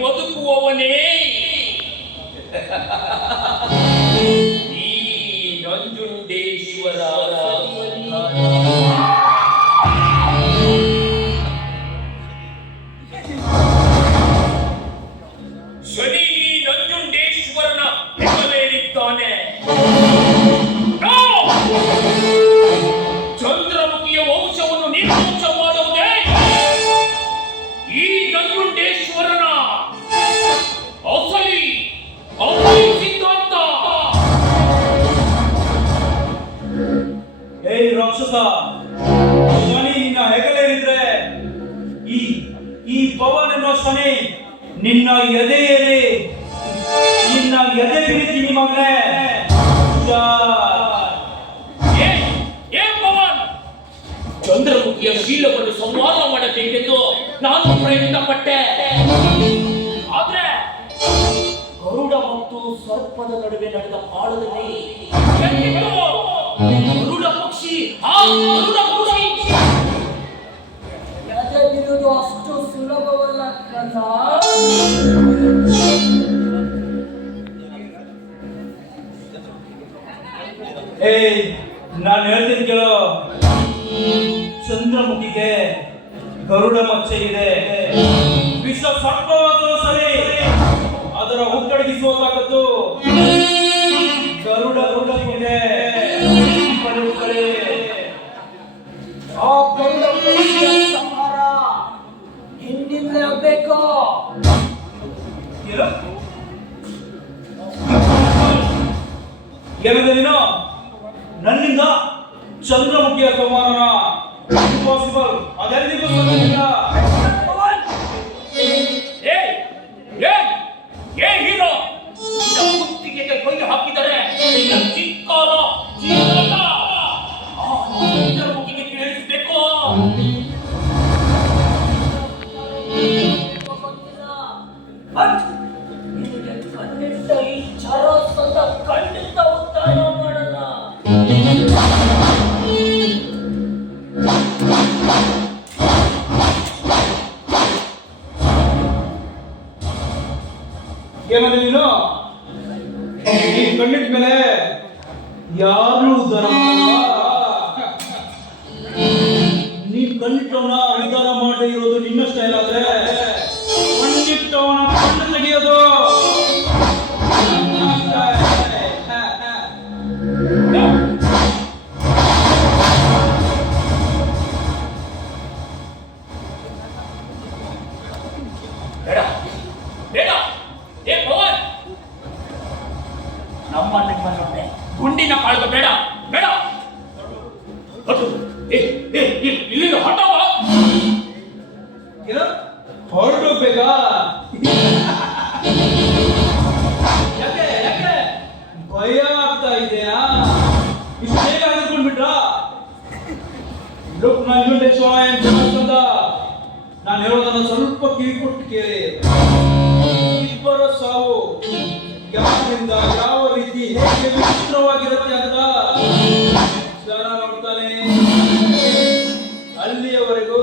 ಬದುಕುವವನೇ. ಈ ನಂಜುಂಡೇಶ್ವರ ಶನಿ ಈ ನಂಜುಂಡೇಶ್ವರನ ಹೆಗಲೇರಿದ್ದಾನೆ. ಶನಿ ನಿನ್ನ ಹೆಗಲೇರಿದ್ರೆ ಈ ಈ ಪವನ್ ಎನ್ನುವ ಶನಿ ನಿನ್ನ ಎದೆಯೇರಿ. ನಿನ್ನ ಎದೆ ಬಿರಿತೀನಿ ಮಗಳೇ. ಚಂದ್ರಮುಖಿಯ ಶೀಲವನ್ನು ಸಂವಾದ ಮಾಡಬೇಕೆಂದು ನಾನು ಪ್ರಯತ್ನ ಪಟ್ಟೆ ಆದ್ರೆ ಗರುಡ ಮತ್ತು ಸರ್ಪದ ನಡುವೆ ನಡೆದ ಕಾಳದಲ್ಲಿ ಅಷ್ಟು ನಾನು ಹೇಳ್ತೀನಿ ಕೇಳು. ಚಂದ್ರಮುಖಿಗೆ ಗರುಡ ಮಚ್ಚೆ ಇದೆ. ವಿಶ್ವ ಸ್ವಲ್ಪವಾದರೂ ಸರಿ ಅದರ ಗರುಡ ಏನಂದೆ ನೀನು? ನನ್ನಿಂದ ಚಂದ್ರಮುಖಿಯ ಸಂಹಾರನ ಇಂಪಾಸಿಬಲ್ ಅದೆಲ್ಲಿಗೂ ಸಾಧ್ಯವಿಲ್ಲ ಕೊಯ್ದು ಹಾಕಿದರೆ ಚೀರಾಟ ಆ ಚಂದ್ರಮುಖಿಗೆ ಕೇಳಿಸಬೇಕು ಏನಂದ್ರೆ ನೀನು? ನೀನ್ ಕಣ್ಣಿಟ್ ಮೇಲೆ ಯಾರು ಉದ್ಧಾರ ನೀನ್ ಕಣ್ಣಿಟ್ಟವನ ಉದ್ಧಾರ ಮಾಡದೇ ಇರೋದು ನಿನ್ನ ಸ್ಟೈಲ್ ಆದ್ರೆ. ನಮ್ಮ ಅಣ್ಣಕ್ಕೆ ನಡುವೆ ಗುಂಡಿನ ಕಾಳ್ಗ ಬೇಡ ಬೇಡ. ಇಲ್ಲಿಂದ ಹೊಟ್ಟವ ಹೊರಡು ಬೇಗ. ಯಾಕೆ ಯಾಕೆ? ಭಯ ಆಗ್ತಾ ಇದೆಯಾ? ಇಷ್ಟು ಬೇಗ ಹೆದರ್ಕೊಂಡ್ಬಿಟ್ರ ಲುಕ್ ನಾನು ಫೇಮಸ್ ಅಂತ ನಾನು ಹೇಳೋದನ್ನ ಸ್ವಲ್ಪ ಕಿವಿ ಕೊಟ್ಟು ಕೇಳಿ. ಇಬ್ಬರ ಸಾವು. ಯಾರಿಂದ ಯಾವ ರೀತಿ ಹೇಗೆ ವಿಚಿತ್ರವಾಗಿರುತ್ತೆ ಅಂತ ಜನ ನೋಡ್ತಾನೆ ಅಲ್ಲಿಯವರೆಗೂ.